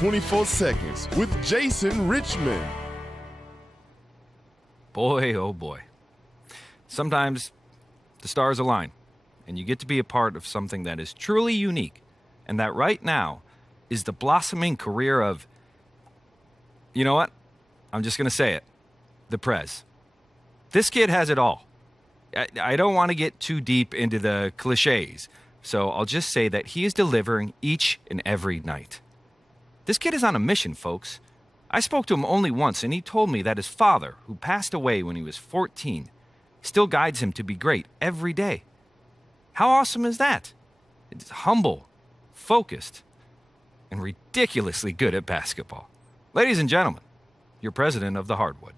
24 Seconds with Jason Richmond. Boy, oh boy. Sometimes the stars align, and you get to be a part of something that is truly unique, and that right now is the blossoming career of, you know what? I'm just going to say it, the Prez. This kid has it all. I don't want to get too deep into the cliches, so I'll just say that he is delivering each and every night. This kid is on a mission, folks. I spoke to him only once, and he told me that his father, who passed away when he was 14, still guides him to be great every day. How awesome is that? It's humble, focused, and ridiculously good at basketball. Ladies and gentlemen, your president of the Hardwood.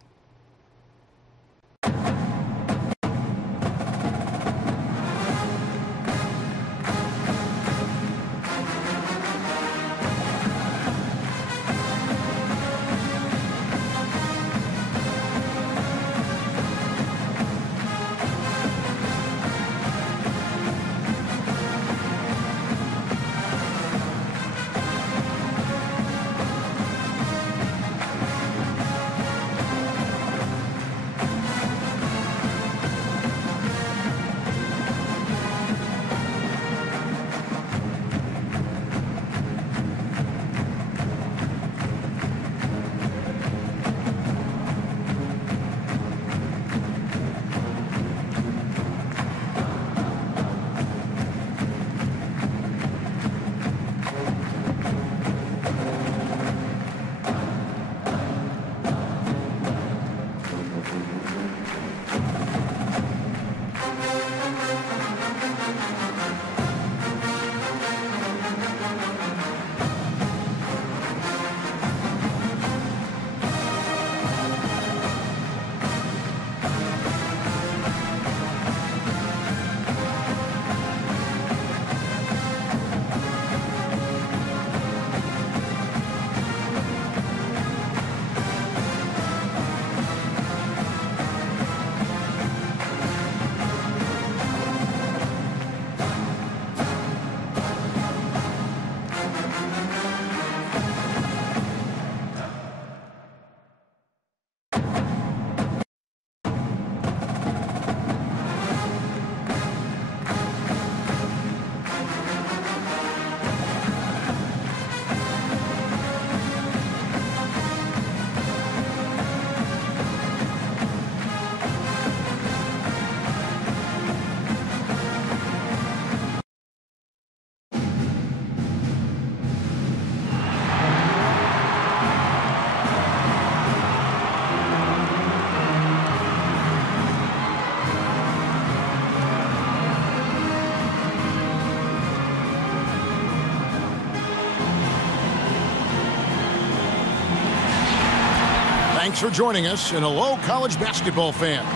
Thanks for joining us, and hello, college basketball fans.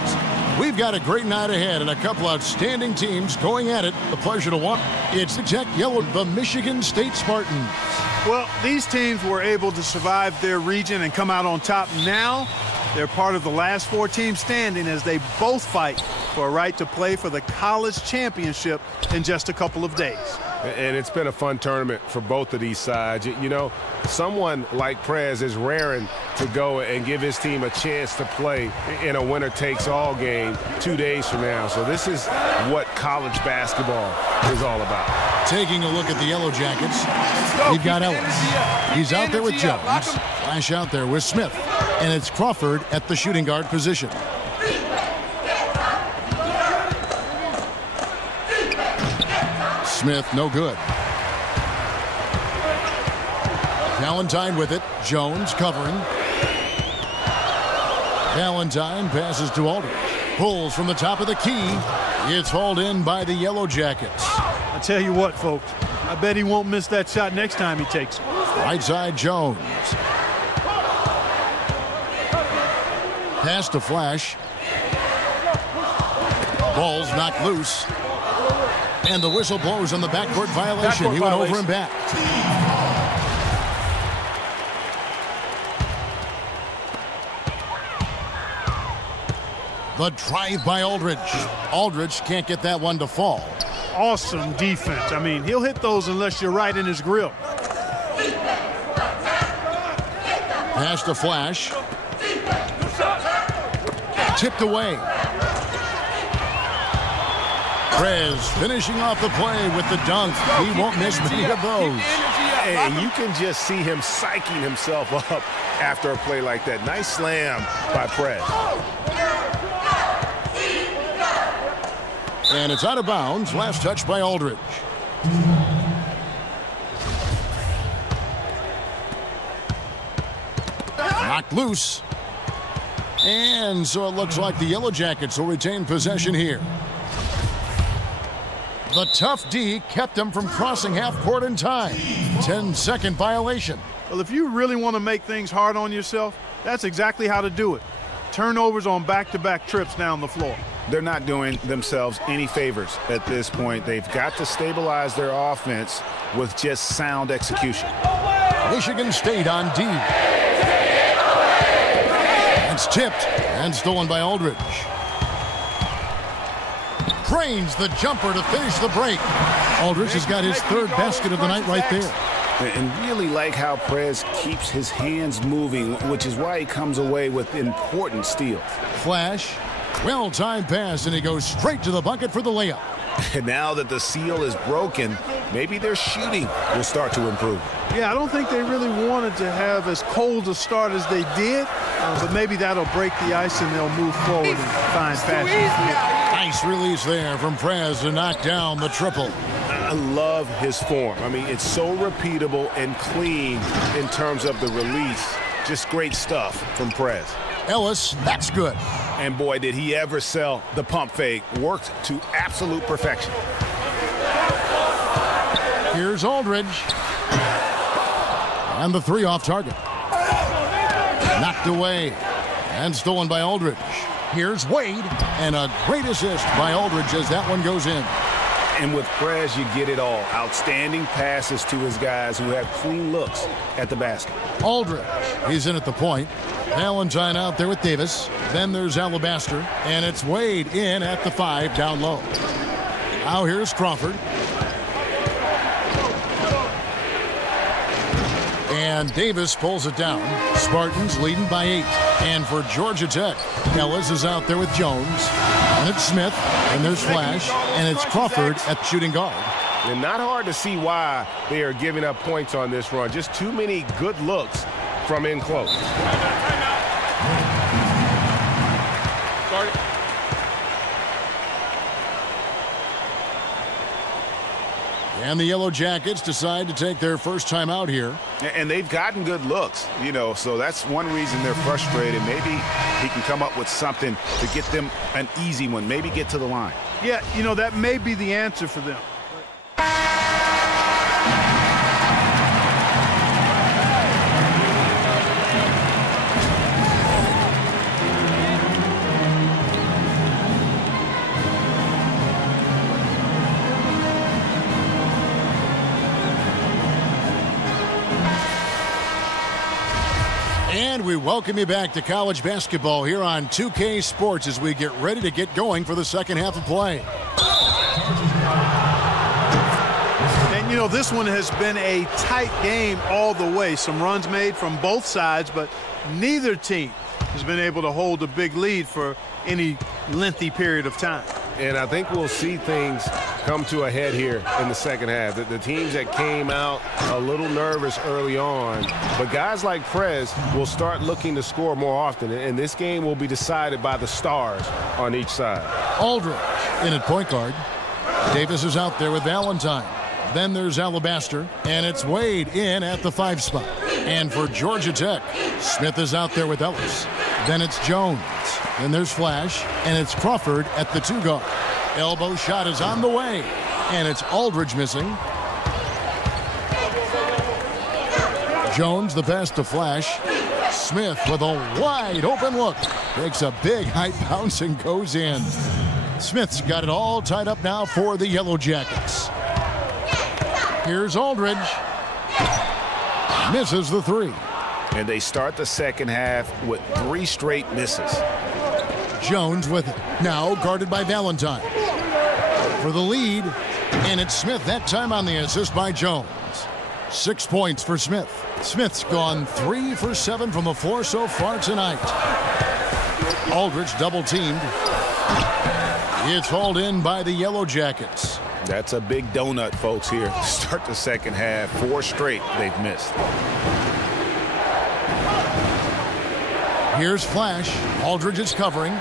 We've got a great night ahead and a couple outstanding teams going at it. A pleasure to watch. It's the Tech Yellow, the Michigan State Spartans. Well, these teams were able to survive their region and come out on top. Now they're part of the last four teams standing as they both fight for a right to play for the college championship in just a couple of days. And it's been a fun tournament for both of these sides. You know, someone like Prez is raring to go and give his team a chance to play in a winner-takes-all game 2 days from now. So this is what college basketball is all about. Taking a look at the Yellow Jackets, we've got Ellis. He's out there with Jones. Flash out there with Smith. And it's Crawford at the shooting guard position. Smith, no good. Valentine with it. Jones covering. Valentine passes to Aldridge. Pulls from the top of the key. It's hauled in by the Yellow Jackets. I tell you what, folks. I bet he won't miss that shot next time he takes it. Right side, Jones. Pass to Flash. Ball's knocked loose. And the whistle blows on the backcourt violation. He went over and back. The drive by Aldridge. Aldridge can't get that one to fall. Awesome defense. I mean, he'll hit those unless you're right in his grill. Pass to Flash. Tipped away. Prez finishing off the play with the dunk. He won't miss many of those. And you can just see him psyching himself up after a play like that. Nice slam by Prez. And it's out of bounds. Last touch by Aldridge. Knocked loose. And so it looks like the Yellow Jackets will retain possession here. The tough D kept them from crossing half court in time. 10-second violation. Well, if you really want to make things hard on yourself, that's exactly how to do it. Turnovers on back-to-back trips down the floor. They're not doing themselves any favors at this point. They've got to stabilize their offense with just sound execution. Michigan State on D. It's tipped and stolen by Aldridge. Cranes the jumper to finish the break. Aldridge has got his third basket of the night right there. And really like how Prez keeps his hands moving, which is why he comes away with important steals. Flash, well-timed pass, and he goes straight to the bucket for the layup. And now that the seal is broken, maybe their shooting will start to improve. Yeah, I don't think they really wanted to have as cold a start as they did, but maybe that'll break the ice and they'll move forward and find fashion. Nice release there from Prez to knock down the triple. I love his form. I mean, it's so repeatable and clean in terms of the release. Just great stuff from Prez. Ellis, that's good. And boy, did he ever sell the pump fake. Worked to absolute perfection. Here's Aldridge. And the three off target. Knocked away. And stolen by Aldridge. Here's Wade. And a great assist by Aldridge as that one goes in. And with Prez, you get it all. Outstanding passes to his guys who have clean looks at the basket. Aldridge, he's in at the point. Valentine out there with Davis. Then there's Alabaster. And it's Wade in at the 5 down low. Now here's Crawford. And Davis pulls it down. Spartans leading by 8. And for Georgia Tech, Ellis is out there with Jones. And it's Smith. And there's Flash. And it's Crawford at shooting guard. And not hard to see why they are giving up points on this run. Just too many good looks from in close. And the Yellow Jackets decide to take their first time out here. And they've gotten good looks, you know, so that's one reason they're frustrated. Maybe he can come up with something to get them an easy one, maybe get to the line. Yeah, you know, that may be the answer for them. And we welcome you back to college basketball here on 2K Sports as we get ready to get going for the second half of play. And, you know, this one has been a tight game all the way. Some runs made from both sides, but neither team has been able to hold a big lead for any lengthy period of time. And I think we'll see things come to a head here in the second half. The teams that came out a little nervous early on, but guys like Prez will start looking to score more often, and this game will be decided by the stars on each side. Aldridge in at point guard. Davis is out there with Valentine. Then there's Alabaster, and it's Wade in at the 5 spot. And for Georgia Tech, Smith is out there with Ellis. Then it's Jones. Then there's Flash, and it's Crawford at the 2 guard. Elbow shot is on the way, and it's Aldridge missing. Jones the pass to Flash. Smith with a wide open look. Takes a big high bounce and goes in. Smith's got it all tied up now for the Yellow Jackets. Here's Aldridge. Misses the 3. And they start the second half with 3 straight misses. Jones with it. Now guarded by Valentine. For the lead. And it's Smith that time on the assist by Jones. 6 points for Smith. Smith's gone 3 for 7 from the floor so far tonight. Aldridge double teamed. It's hauled in by the Yellow Jackets. That's a big donut, folks, here. Start the second half. 4 straight they've missed. Here's Flash. Aldridge is covering.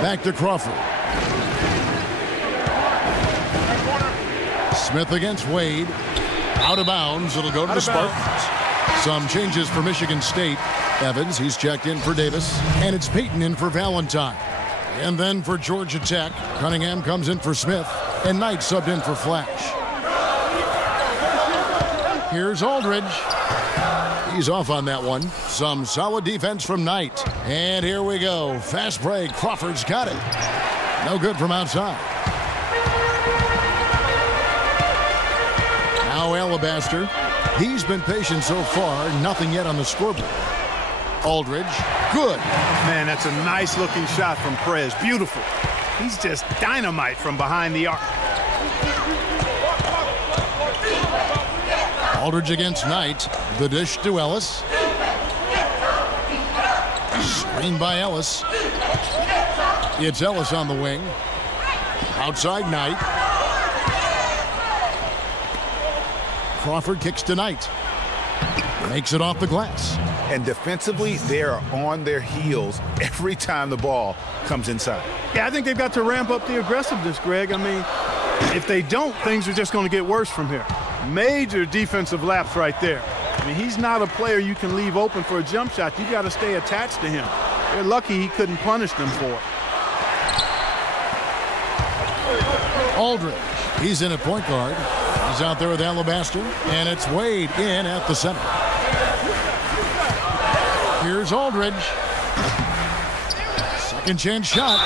Back to Crawford. Smith against Wade. Out of bounds. It'll go to the Spartans. Some changes for Michigan State. Evans, he's checked in for Davis. And it's Payton in for Valentine. And then for Georgia Tech, Cunningham comes in for Smith. And Knight subbed in for Flash. Here's Aldridge. He's off on that one. Some solid defense from Knight. And here we go. Fast break. Crawford's got it. No good from outside. Now Alabaster. He's been patient so far. Nothing yet on the scoreboard. Aldridge. Good. Man, that's a nice looking shot from Prez. Beautiful. He's just dynamite from behind the arc. Aldridge against Knight. The dish to Ellis. Screen by Ellis. It's Ellis on the wing. Outside Knight. Crawford kicks to Knight. Makes it off the glass. And defensively, they are on their heels every time the ball comes inside. Yeah, I think they've got to ramp up the aggressiveness, Greg. I mean, if they don't, things are just going to get worse from here. Major defensive lapse right there. I mean, he's not a player you can leave open for a jump shot. You've got to stay attached to him. They're lucky he couldn't punish them for it. Aldridge, he's in at point guard. He's out there with Alabaster, and it's Wade in at the center. Here's Aldridge. Second chance shot.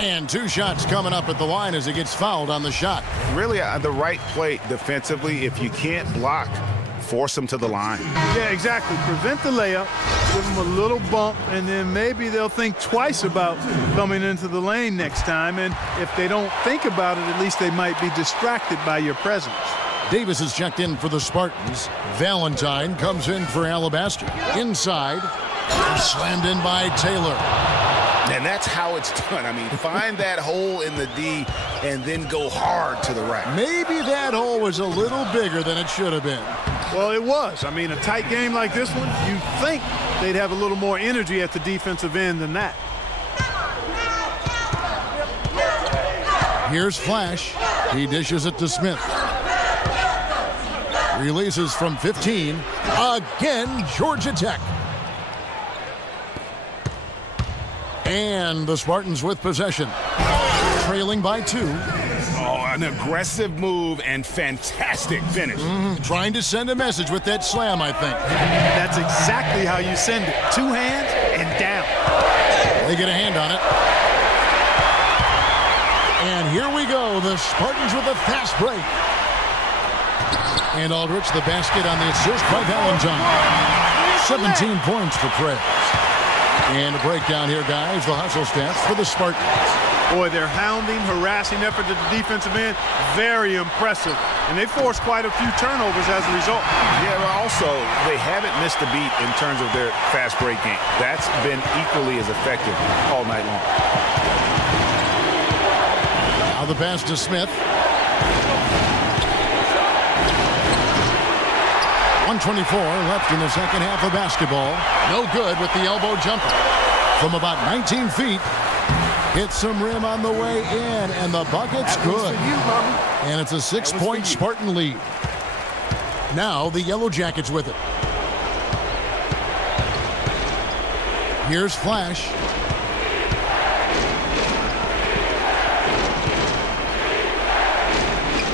And 2 shots coming up at the line as he gets fouled on the shot. Really the right play defensively. If you can't block, force them to the line. Yeah, exactly. Prevent the layup, give them a little bump, and then maybe they'll think twice about coming into the lane next time. And if they don't think about it, at least they might be distracted by your presence. Davis is checked in for the Spartans. Valentine comes in for Alabaster. Inside, slammed in by Taylor. And that's how it's done. I mean, find that hole in the D and then go hard to the rack. Maybe that hole was a little bigger than it should have been. Well, it was. I mean, a tight game like this one, you'd think they'd have a little more energy at the defensive end than that. Here's Flash. He dishes it to Smith. Releases from 15. Again, Georgia Tech. And the Spartans with possession. Trailing by 2. Oh, an aggressive move and fantastic finish. Trying to send a message with that slam, I think. That's exactly how you send it. 2 hands and down. They get a hand on it. And here we go. The Spartans with a fast break. And Aldridge, the basket on the assist by Valentine. 17 points for Prez. And a breakdown here, guys. The hustle stats for the Spartans. Boy, their hounding, harassing effort at the defensive end, very impressive. And they forced quite a few turnovers as a result. Yeah, but also, they haven't missed a beat in terms of their fast break game. That's been equally as effective all night long. Now the pass to Smith. 1:24 left in the second half of basketball. No good with the elbow jumper. From about 19 feet. Hits some rim on the way in, and the bucket's good. And it's a 6-point Spartan lead. Now the Yellow Jackets with it. Here's Flash.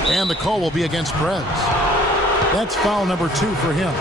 And the call will be against Prez. That's foul number 2 for him.